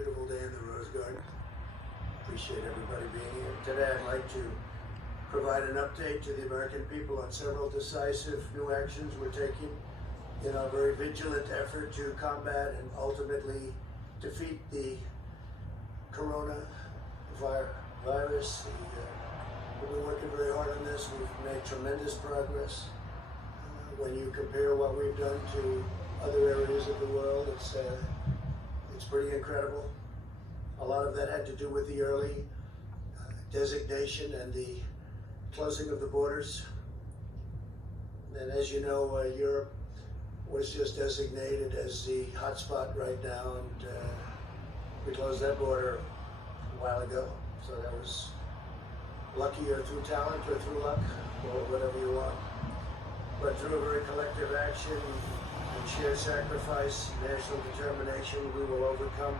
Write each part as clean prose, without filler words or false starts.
beautiful day in the Rose Garden. Appreciate everybody being here. Today I'd like to provide an update to the American people on several decisive new actions we're taking in our very vigilant effort to combat and ultimately defeat the coronavirus. We've been working very hard on this. We've made tremendous progress. When you compare what we've done to other areas of the world, it's pretty incredible. A lot of that had to do with the early designation and the closing of the borders. And as you know, Europe was just designated as the hotspot right now, and we closed that border a while ago. So that was lucky, or through talent, or through luck, or whatever you want. But through a very collective action and shared sacrifice, national determination, we will overcome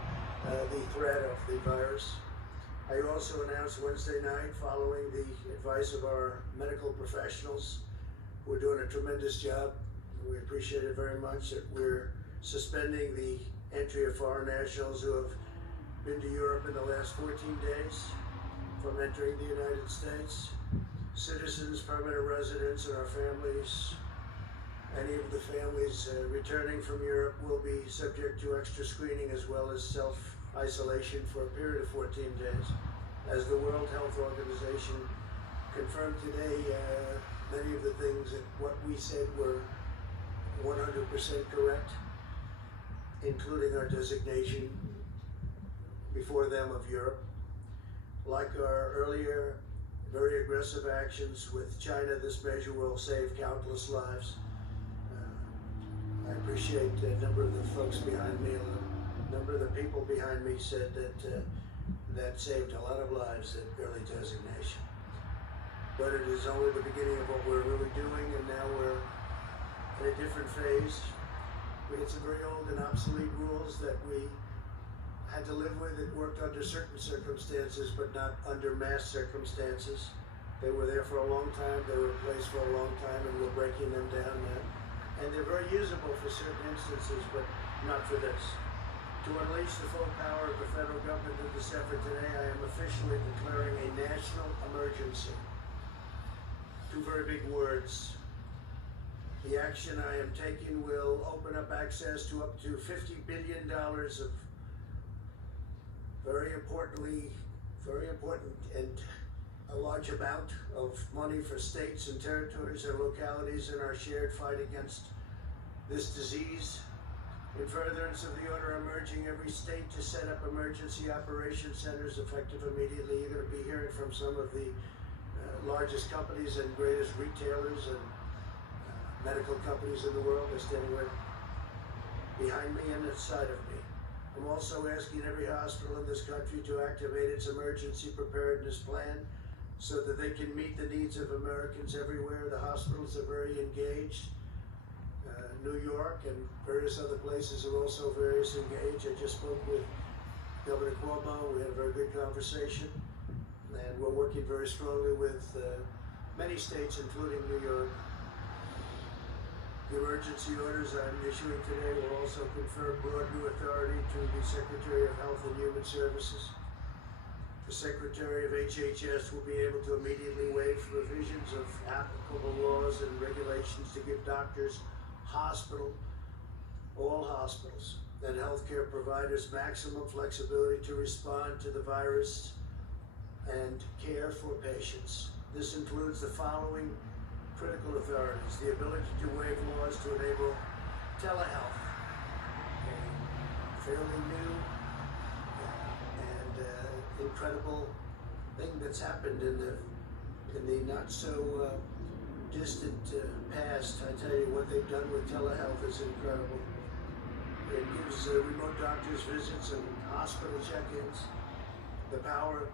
the threat of the virus. I also announced Wednesday night, following the advice of our medical professionals, who are doing a tremendous job. We appreciate it very much, that we're suspending the entry of foreign nationals who have been to Europe in the last 14 days from entering the United States. Citizens, permanent residents, and our families, any of the families returning from Europe, will be subject to extra screening as well as self-isolation for a period of 14 days. As the World Health Organization confirmed today, many of the things that what we said were 100% correct, including our designation before them of Europe. Like our earlier very aggressive actions with China, this measure will save countless lives. I appreciate a number of the folks behind me, a number of the people behind me said that that saved a lot of lives, that early designation. But it is only the beginning of what we're really doing, and now we're in a different phase. We had some very old and obsolete rules that we had to live with. It worked under certain circumstances, but not under mass circumstances. They were there for a long time, they were in place for a long time, and we're breaking them down now. And they're very usable for certain instances, but not for this. To unleash the full power of the federal government in this effort today, I am officially declaring a national emergency. Two very big words. The action I am taking will open up access to up to $50 billion of very important and a large amount of money for states and territories and localities in our shared fight against this disease. In furtherance of the order emerging every state to set up emergency operation centers effective immediately. You're going to be hearing from some of the largest companies and greatest retailers and medical companies in the world. They're standing right behind me and inside of me. I'm also asking every hospital in this country to activate its emergency preparedness plan so that they can meet the needs of Americans everywhere. The hospitals are very engaged. New York and various other places are also very engaged. I just spoke with Governor Cuomo. We had a very good conversation, and we're working very strongly with many states, including New York. The emergency orders I'm issuing today will also confer broad new authority to the Secretary of Health and Human Services. The Secretary of HHS will be able to immediately waive provisions of applicable laws and regulations to give doctors, all hospitals, and healthcare providers maximum flexibility to respond to the virus and care for patients. This includes the following critical authorities: the ability to waive laws to enable telehealth, a fairly new and incredible thing that's happened in the not so distant past. I tell you, what they've done with telehealth is incredible. It gives remote doctors visits and hospital check-ins, the power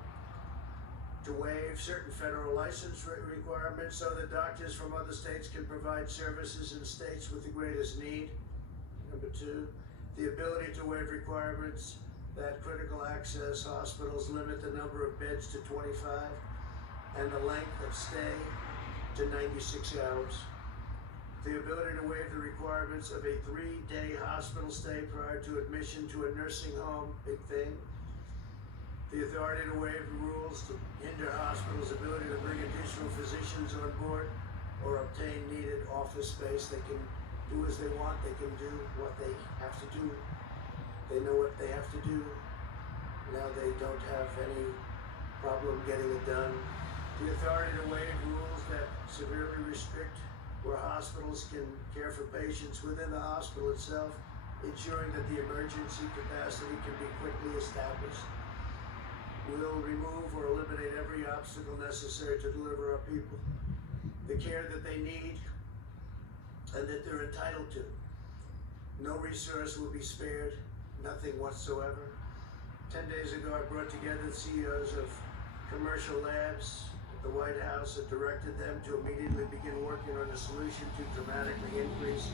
to waive certain federal license requirements so that doctors from other states can provide services in states with the greatest need. Number two, the ability to waive requirements that critical access hospitals limit the number of beds to 25 and the length of stay to 96 hours. The ability to waive the requirements of a 3-day hospital stay prior to admission to a nursing home, big thing. The authority to waive the rules to hinder hospitals' ability to bring additional physicians on board or obtain needed office space. They can do as they want. They can do what they have to do. They know what they have to do. Now they don't have any problem getting it done. The authority to waive rules that severely restrict where hospitals can care for patients within the hospital itself, ensuring that the emergency capacity can be quickly established. We'll remove or eliminate every obstacle necessary to deliver our people the care that they need and that they're entitled to. No resource will be spared, nothing whatsoever. 10 days ago, I brought together the CEOs of commercial labs at the White House and directed them to immediately begin working on a solution to dramatically increase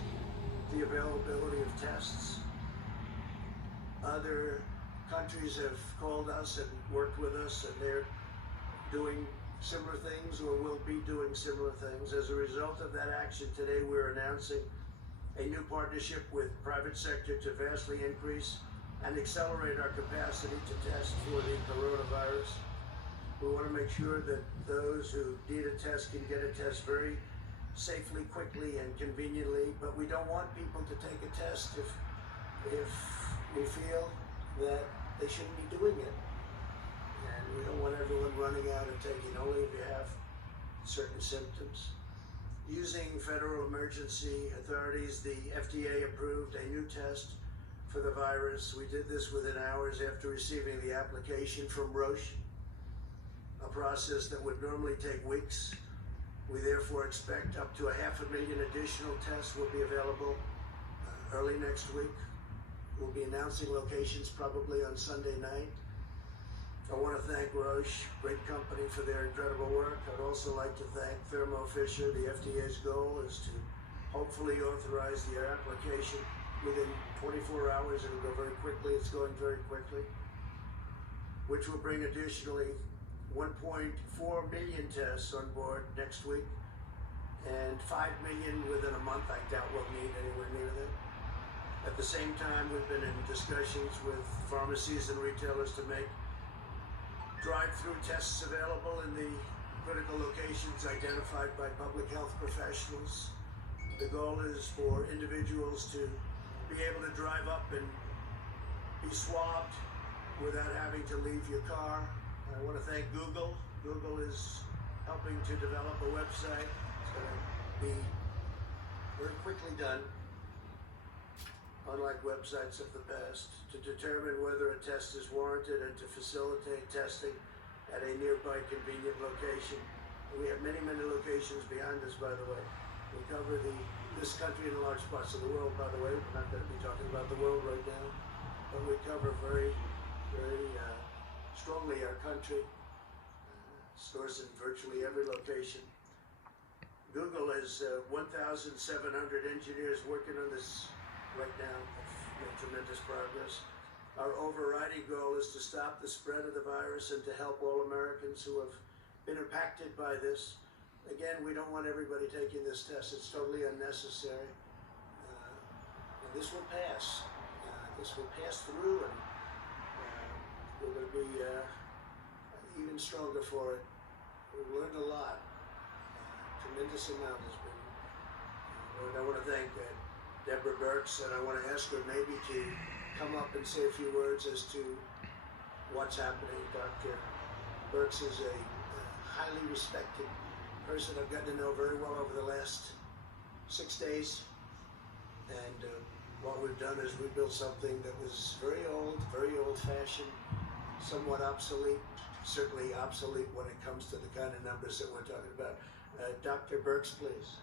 the availability of tests. Other countries have called us and worked with us, and they're doing similar things or will be doing similar things. As a result of that action today, we're announcing a new partnership with private sector to vastly increase and accelerate our capacity to test for the coronavirus. We want to make sure that those who need a test can get a test very safely, quickly, and conveniently, but we don't want people to take a test if we feel that they shouldn't be doing it. And we don't want everyone running out and taking, only if you have certain symptoms. Using federal emergency authorities, the FDA approved a new test for the virus. We did this within hours after receiving the application from Roche, a process that would normally take weeks. We therefore expect up to 500,000 additional tests will be available early next week. We'll be announcing locations probably on Sunday night. I want to thank Roche, great company, for their incredible work. I'd also like to thank Thermo Fisher. The FDA's goal is to hopefully authorize the application within 24 hours. It'll go very quickly. It's going very quickly, which will bring additionally 1.4 million tests on board next week and 5 million within a month. I doubt we'll need anywhere near that. At the same time, we've been in discussions with pharmacies and retailers to make drive-through tests available in the critical locations identified by public health professionals. The goal is for individuals to be able to drive up and be swabbed without having to leave your car. I want to thank Google. Google is helping to develop a website. It's going to be very quickly done, unlike websites of the past, to determine whether a test is warranted and to facilitate testing at a nearby convenient location. We have many, many locations behind us, by the way. We cover this country and large parts of the world, by the way. We're not going to be talking about the world right now, but we cover very, very strongly our country. Stores in virtually every location. Google has 1,700 engineers working on this right now. Made tremendous progress. Our overriding goal is to stop the spread of the virus and to help all Americans who have been impacted by this. Again, we don't want everybody taking this test. It's totally unnecessary. And this will pass. This will pass through, and we're going to be even stronger for it. We've learned a lot. Tremendous amount has been. And I want to thank Deborah Birx, and I want to ask her maybe to come up and say a few words as to what's happening. Dr. Birx is a highly respected person I've gotten to know very well over the last 6 days. And what we've done is we built something that was very old-fashioned, somewhat obsolete, certainly obsolete when it comes to the kind of numbers that we're talking about. Dr. Birx, please.